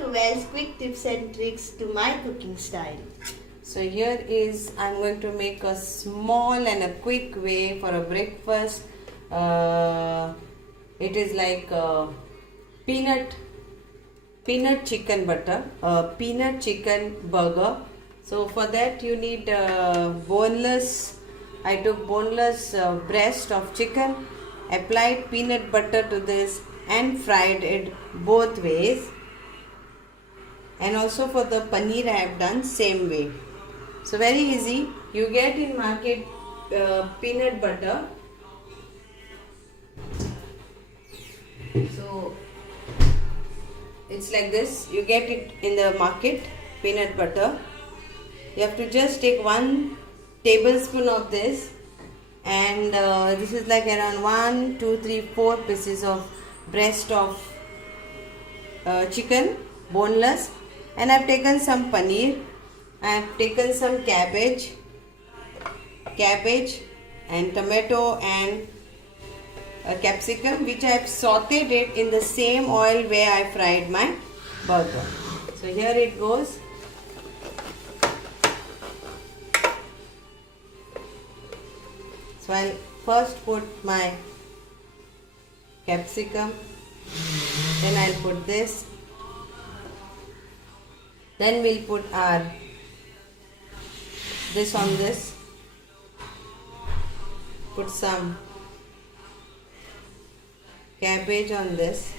to Wells quick tips and tricks to my cooking style. So here is, I'm going to make a small and a quick way for a breakfast. It is like peanut chicken butter, peanut chicken burger. So for that you need boneless. I took boneless breast of chicken, applied peanut butter to this and fried it both ways. And also for the paneer I have done same way. So very easy. You get in market peanut butter. So it's like this. You get it in the market, peanut butter. You have to just take 1 tablespoon of this, and this is like around 1, 2, 3, 4 pieces of breast of chicken, boneless, and I've taken some paneer. I have taken some cabbage and tomato and capsicum, which I have sauteed it in the same oil where I fried my burger. So here it goes. So I'll first put my capsicum, then I'll put this, then we'll put our this on this, put some cabbage on this,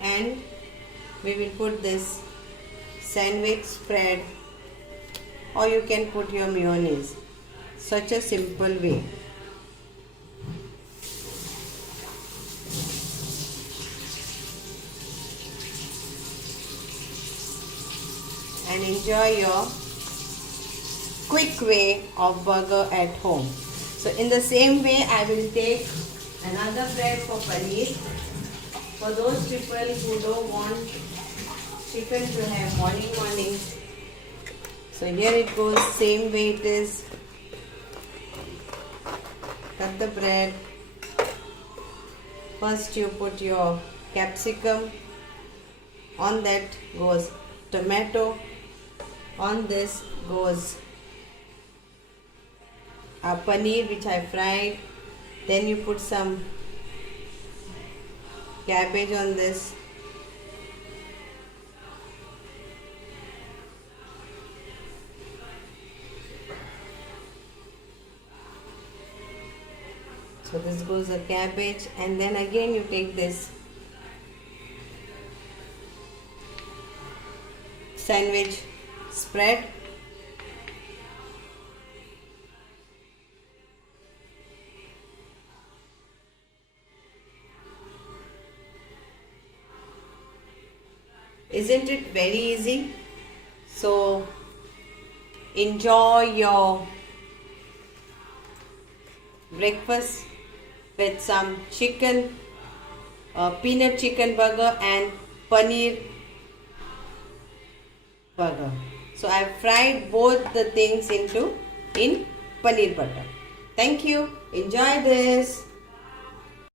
and we will put this sandwich spread, or you can put your mayonnaise. Such a simple way. And enjoy your quick way of burger at home. So in the same way I will take another bread for paneer. For those people who don't want chicken to have morning. So here it goes, same way it is. Cut the bread. First you put your capsicum. On that goes tomato. On this goes a paneer which I fried. Then you put some cabbage on this. So this goes a cabbage, and then again you take this sandwich spread. Isn't it very easy? So enjoy your breakfast with some chicken, peanut chicken burger and paneer burger. So I have fried both the things in paneer butter. Thank you. Enjoy this.